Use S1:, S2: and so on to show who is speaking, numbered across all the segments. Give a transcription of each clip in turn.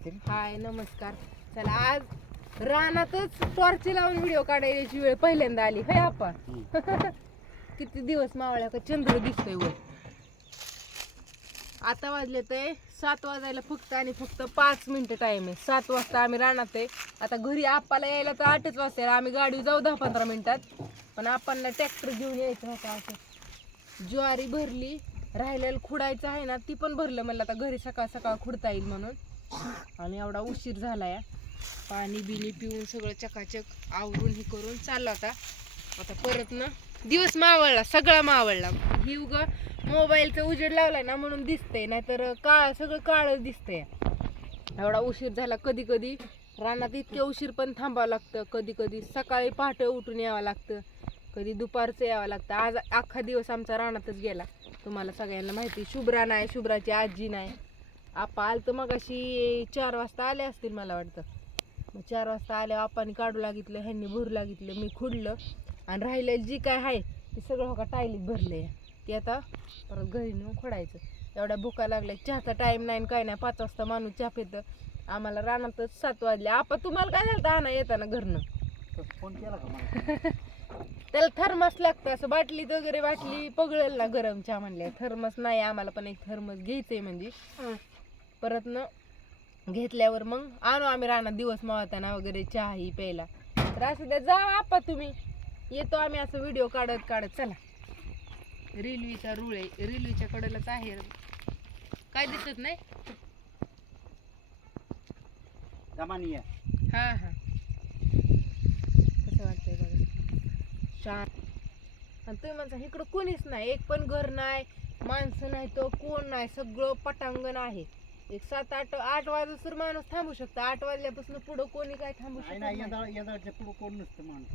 S1: हाय नमस्कार. चला आज रानातच टॉर्च लावून व्हिडिओ काढायची वेळ पहिल्यांदा आली. हे आपा किती दिवस मावळ्या का चंद्र दिसतोय वर. आता वाजले ते सात वाजायला फक्त आणि फक्त पाच मिनिटं टाइम आहे. सात वाजता आम्ही रानात आहे. आता घरी आप्पाला यायला तर आठच वाजता आम्ही गाडी जाऊ दहा पंधरा मिनिटात. पण आपण ट्रॅक्टर घेऊन यायचं होतं असं. ज्वारी भरली राहिलेलं खुडायचं आहे ना ती पण भरलं म्हणलं आता घरी सकाळ सकाळ खुडता येईल म्हणून. आणि एवढा उशीर झाला आहे पाणी बिनी पिऊन सगळं चकाचक आवरून हे करून चालला होता. आता परत ना दिवस मावळला सगळा मावळला. ही उग मोबाईलचा उजेड लावलाय ना म्हणून दिसतंय नाहीतर काळ सगळं काळच दिसतंय. एवढा उशीर झाला कधी कधी रानात इतक्या उशीर पण थांबावं लागतं. कधी कधी सकाळी पहाटे उठून यावं लागतं. कधी दुपारचं यावं लागतं. आज अख्खा दिवस आमचा रानातच गेला. तुम्हाला सगळ्यांना माहिती शुभ्रा नाही शुभ्राची आजी नाही. आपा आलं तर मग अशी चार वाजता आले असतील मला वाटतं. मग चार वाजता आल्या आपाने काढू लागितलं ह्यांनी भरू लागितलं मी खुडलं. आणि राहिलेलं जी काय आहे ते सगळं हो का टायलीत भरले ते आता परत घरी नेऊन खोडायचं. एवढ्या भुका लागल्या चहाचा टाईम नाही आणि काय नाही पाच वाजता माणूस चहा पितं. आम्हाला रानातच सात वाजले. आपा तुम्हाला काय झालं आणा येताना घरनं?
S2: फोन केला का मला?
S1: त्याला थर्मस लागतं असं बाटलीत वगैरे बाटली पगळेल ना गरम चहा म्हणले थर्मस नाही आम्हाला पण एक थर्मस घ्यायचंय म्हणजे. परत न घेतल्यावर मग आणू आम्ही रानात दिवस मावताना वगैरे चहा ही प्यायला. तर असं द्या जा आपा तुम्ही. येतो आम्ही असं व्हिडिओ काढत काढत. चला. रेल्वेचा रूळ आहे. रेल्वेच्या कडेलाच आहे. काय दिसत नाही? हा हा. कसं वाटतंय बघा. शांत आणि तुम्ही म्हणता इकडं कोणीच नाही. एक पण घर नाही माणसं नाही तो कोण नाही. सगळं पटांगण आहे. एक सात आठ आठ वाजता माणूस थांबू शकतो. आठ वाजल्यापासून पुढं कोणी काय थांबू
S2: नाही
S1: शकत
S2: नाही. पुढं कोण नसतं माणूस.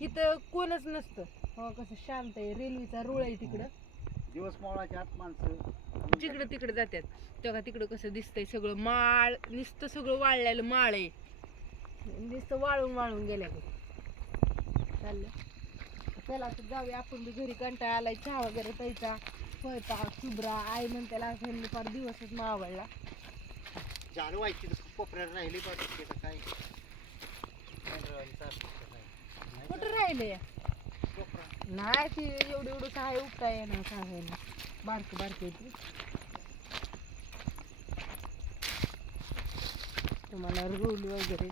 S1: इथं कोणच नसतं. हो कसं शांत आहे. रेल्वेचा रूळ आहे तिकडं.
S2: दिवस मावळाच्या आत माणसं
S1: जिकडं तिकडे जातात. तेव्हा तिकडं कसं दिसतंय सगळं माळ नुसतं सगळं वाळलेलं माळ आहे. नुसतं वाळून वाळून गेल्या चाललं. चला आता जाऊया आपण बी घरी. कंटाळा आलाय. चहा वगैरे प्यायचा. स्वयंपाक शुभ्रा आई म्हणते ह्यांनी फार दिवसच मावळला.
S2: झाडं व्हायची तर कोपऱ्यात राहिली आता काय?
S1: कुठं राहिले? नाही ती एवढं एवढं काय उपटा येणार सांगायला बारक बारक ती. तुम्हाला रूल वगैरे.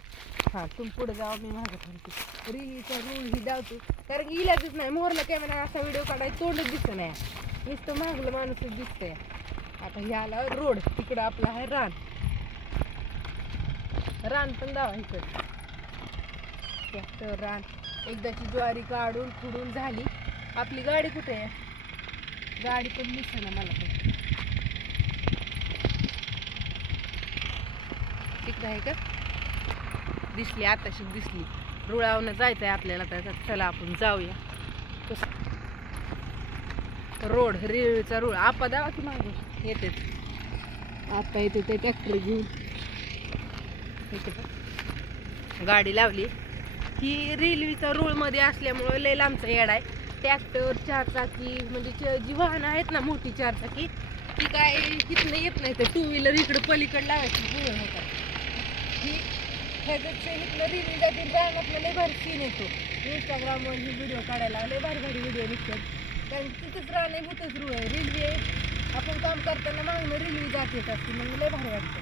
S1: हा तुम्ही पुढे जावा मी मागं थांबते. रिलीचा रूल ही धावतो कारण इलाजच नाही मोहरला कॅमेरा असा व्हिडिओ काढायचा तोंडच दिसत नाही. नुसतं मागलं माणूसच दिसतंय. आता हे आला रोड तिकडं आपला आहे रान. रान पण दावा इकडं. रान. एकदाची ज्वारी काढून खुडून झाली. आपली गाडी कुठे आहे? गाडी पण दिसते ना मला पण. तिकडे आहे का? दिसली आताशी दिसली. रुळावनं जायचं आहे आपल्याला तर चला आपण जाऊया. रोड रेल्वेचा रोड. आपा दावा की मागे? येतेच आता येते ते ट्रॅक्टर घेऊन. येते गाडी लावली. ही रेल्वेचा रोडमध्ये असल्यामुळं लय लांबचा येड आहे. ट्रॅक्टर चारचाकी म्हणजे च- जी वाहनं आहेत ना मोठी चारचाकी ती काय इथनं येत नाही तर टू व्हीलर इकडं पलीकडे लावायची पुढं होतात ही ह्याच्यात इथलं रेल्वे जातील रानातलं लय भारी सीन येतो. इंस्टाग्रामवर ही व्हिडिओ काढायला लय भारी भारी व्हिडिओ निघतात. कारण तिथंच राहणं आहे इथंच आहे. रेल्वे आपण काम करताना मागणं रेल्वे जात येत असते मग लय भारी वाटतं.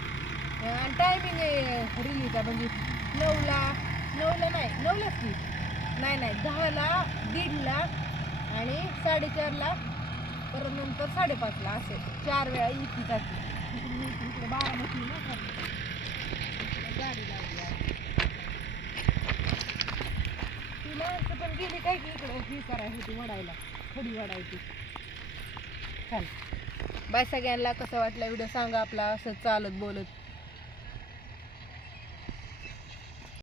S1: आणि टायमिंग आहे रेल्वेचा म्हणजे नऊला नऊला नाही नऊलाच की. नाही नाही दहाला दीडला आणि साडेचारला परत नंतर साडेपाचला असे चार वेळा इथे जाते. बारा इकडे ना गाडी लागली ती माणसं पण गेली काय की इकडे? ही करायला होती वडायला थोडी वाढायची चाल. बाय सगळ्यांना कसं वाटलं व्हिडिओ सांगा आपला असं चालत बोलत